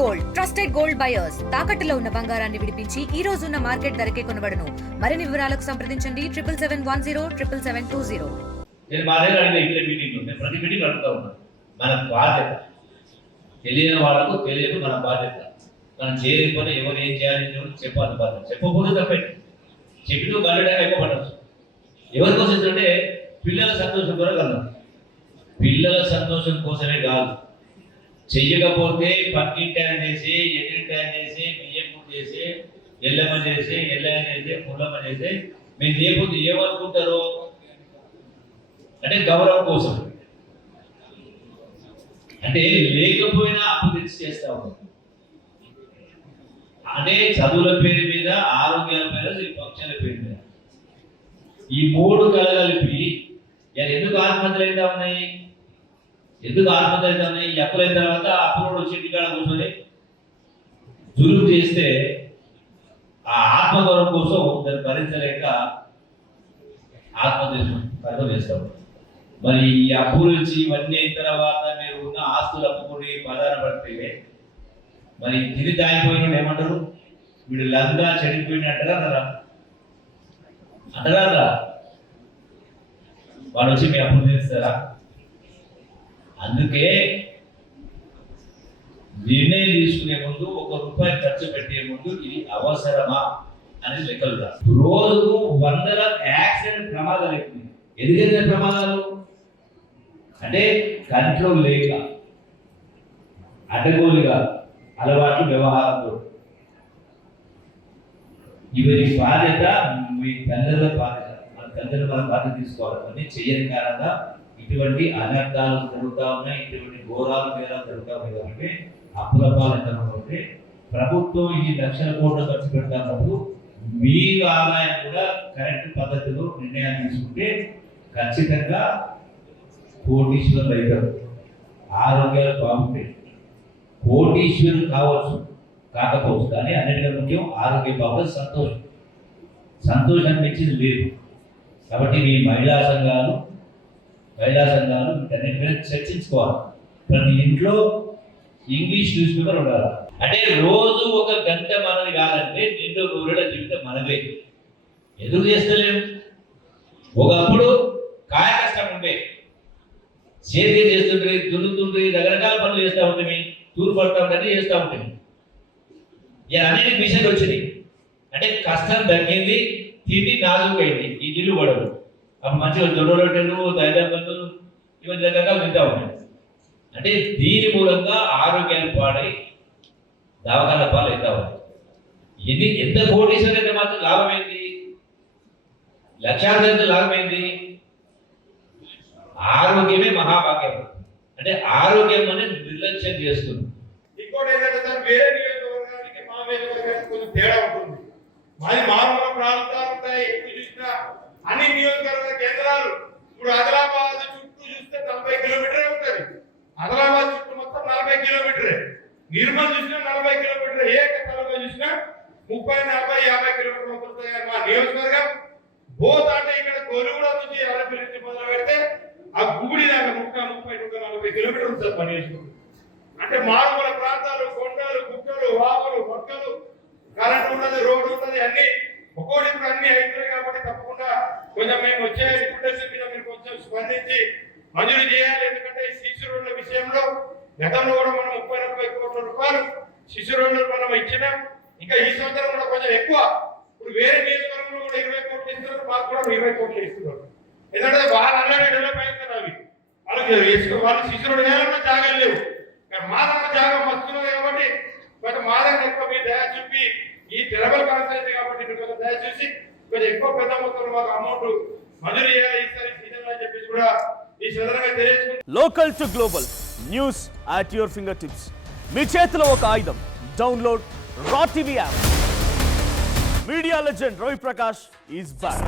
Gold trusted gold buyers తాకట్టులో ఉన్న బంగారాన్ని విడిపించి ఈ రోజు ఉన్న మార్కెట్ ధరకే కొనబడును. మరిన్ని వివరాలకు సంప్రదించండి 7771077720. నేను మా దగ్గర అడిగిన ఇట్లే మీటింగ్ ఉంటే ప్రతి మీటింగ్ అడుగుతా ఉన్నాను. మన బాధ్యత తెలియని వాళ్ళకు తెలియదు, మన బాధ్యత. మనం చేయలేకపోతే ఎవరు ఏం చేయాలి చెప్పాలి. బాధ్యత చెప్పకపోతే తప్పండి, చెప్పిన గంటడానికి ఎక్కువ పడవచ్చు. ఎవరి కోసం అంటే పిల్లల సంతోషం కూడా కలదు. పిల్లల సంతోషం కోసమే కాదు, చెయ్యకపోతే పక్కింటి చేసి ఎన్నింటి చేసి బియ్యం చేసి ఎల్లమ్మ చేసి ఎల్లయ్య చేసి పుల్లమ్మ చేసి మీరు లేకపోతే ఏమనుకుంటారో అంటే గౌరవం కోసం, అంటే లేకపోయినా అప్పు తెచ్చి చేస్తా ఉంటాం. అంటే చదువుల పేరు మీద, ఆరోగ్యాల మీద, పక్షాల పేరు మీద ఈ మూడు కలగలిపి ఎందుకు ఆత్మహత్యలు అవుతా ఉన్నాయి? ఎందుకు ఆత్మహత్యలు అవుతా ఉన్నాయి? ఎప్పుడైన తర్వాత అప్పుడు వచ్చి ఇంటికాడ కూర్చొని జులుపు చేస్తే ఆ ఆత్మగౌరవం కోసం దాన్ని భరించలేక ఆత్మహత్య చేస్తాం. మరి ఈ అప్పుల నుంచి ఇవన్నీ అయిన తర్వాత మీరు ఉన్న ఆస్తులు అప్పుకొని పదాన పడితే మరి తిరిగి తాగిపోయిన ఏమంటారు? వీడు లంగా చెడిపోయినట్టుగా అంటారా? వాడు వచ్చి మీ అప్పులు తీరుస్తారా? అందుకే నిర్ణయం తీసుకునే ముందు, ₹1 ఖర్చు పెట్టే ముందు ఇది అవసరమా అని లెక్కలు రా. రోజుకు 100 యాక్సిడెంట్ ప్రమాదాలు అవుతుంది. ఎందుకంటే ప్రమాదాలు అంటే కంట్రోల్ లేక, అడ్డగోలుగా అలవాటు వ్యవహారంతో. ఇవన్నీ బాధ్యత మీ తల్లిదండ్రుల బాధ్యత. మన తల్లిదండ్రులు మన బాధ్యత తీసుకోవాలి. అన్నీ చెయ్యని కారణంగా ఇటువంటి అనర్థాలు జరుగుతూ ఉన్నాయి, ఇటువంటి ఘోరాలు నేరాలు జరుగుతూ ఉన్నాయి. కాబట్టి అప్పుల పాలన ప్రభుత్వం ఈ లక్షల కోట్లు ఖర్చు పెడతానప్పుడు మీరు ఆదాయం కూడా కరెక్ట్ పద్ధతిలో నిర్ణయాలు తీసుకుంటే ఖచ్చితంగా కోటీశ్వరులు అవుతారు. ఆరోగ్యాలు బాగుంటాయి. కోటీశ్వరులు కావచ్చు, కాకపోవచ్చు, కానీ అన్నిటికీ ముఖ్యం ఆరోగ్యం బాగుంటుంది, సంతోషాన్ని ఇచ్చింది లేదు. కాబట్టి మీ మహిళా సంఘాలు వీటన్నిటి మీద చర్చించుకోవాలి. ప్రతి ఇంట్లో ఇంగ్లీష్ న్యూస్ పేపర్ ఉండాలి. అంటే రోజు 1 గంట మనది కాదంటే 200 జీవితం మనదే. ఎదురు చేస్తలేము. ఒకప్పుడు కాయ కష్టం ఉండే, సేద్యం చేస్తుంటే, దున్నుతుంటే, రకరకాల పనులు చేస్తూ ఉంటుంది, తూరు పడతా ఉంటుంది, చేస్తూ ఉంటుంది. ఇక అన్నిటి మిషన్లు వచ్చినాయి. అంటే కష్టం తగ్గింది, తిండి నాజుకైంది, ఈ జిల్లు పడదు. అప్పుడు మంచిగా జొన్న రొట్టెలు, తైదమ్మలు, ఇవన్నీ రకరకాలు తింటా ఉంటాయి. అంటే దీని మూలంగా ఆరోగ్యాలు పాడై దవాఖాన పాలు అవుతా ఉంటాయి. ఎంత కోటీశ్వరులు అయితే మాత్రం లాభం ఏంటి? లక్షాధిపతి లాభం ఏంటి? ఆరోగ్యమే మహాభాగ్యం. అంటే ఆరోగ్యం అనేది నిర్లక్ష్యం చేస్తుంది. ఇంకోటి ఏంటంటే సార్, వేరే నియోజకవర్గానికి మా నియోజకవర్గానికి కొంచెం తేడా ఉంటుంది. మాది మారుమూల ప్రాంతాలు ఉంటాయి. ఎప్పుడు చూసినా అన్ని నియోజకవర్గ కేంద్రాలు ఇప్పుడు ఆదిలాబాద్ చుట్టూ చూస్తే 40 కిలోమీటరే ఉంటుంది. ఆదిలాబాద్ చుట్టూ మొత్తం 40 కిలోమీటరే. నిర్మల్ చూసినా 40 కిలోమీటరే. ఏ కథలుగా చూసినా 30, 40, 50 కిలోమీటర్లు వస్తుంది. మా నియోజకవర్గం బోత్ అంటే ఇక్కడ గొలుగుడ నుంచి అరపల్లి నుంచి మొదలు పెడితే ఆ గుడి దాకా 30, 40 కిలోమీటర్లు ఉంటుంది మా నియోజకవర్గం. అంటే మారుమూల ప్రాంతాలు, కొండలు, గుట్టలు, వాగులు, మొక్కలు, కరెంట్ ఉన్నది, రోడ్డు ఉన్నది, అన్ని ఒక్కోటి ఇప్పుడు అన్ని అవుతున్నాయి. కాబట్టి తప్పకుండా కొంచెం మేము వచ్చే రిప్యుటేషన్ మీద మీరు కొంచెం స్పందించి మంజూరు చేయాలి. ఎందుకంటే ఈ సీసీ రోడ్ల విషయంలో గతంలో కూడా మనం 30-40 కోట్ల రూపాయలు సీసీ రోడ్లు మనం ఇచ్చినాం. ఇంకా ఈ సంవత్సరం కూడా కొంచెం ఎక్కువ. ఇప్పుడు వేరే నియోజకవర్గంలో కూడా 20 కోట్లు ఇస్తున్నారు, మాకు కూడా 20 కోట్లు ఇస్తున్నారు. ఎందుకంటే వాళ్ళు ఆల్రెడీ డెవలప్ అవుతారు. అవి వాళ్ళు సీసీ రోడ్ వేయాలన్నా జాగాలు లేవు. మా దగ్గర జాగా వస్తున్నది కాబట్టి కొంచెం మా దగ్గర ఎక్కువ మీ దయ చూపి, ఈ తెరబల్ కాన్సెప్ట్ కాబట్టి మీరు కొంచెం దయ చూసి కొంచెం ఎక్కువ పెద్ద మొత్తంలో మాకు అమౌంట్ మంజూరు చేయాలి ఈసారి సీజన్ అని చెప్పేసి కూడా ఈ సందర్భంగా తెలియజేసుకుంటున్నాను. Local to global news at your fingertips. మీ చేతిలో ఒక ఆయుధం. Download R TV app. Media legend Ravi Prakash is back.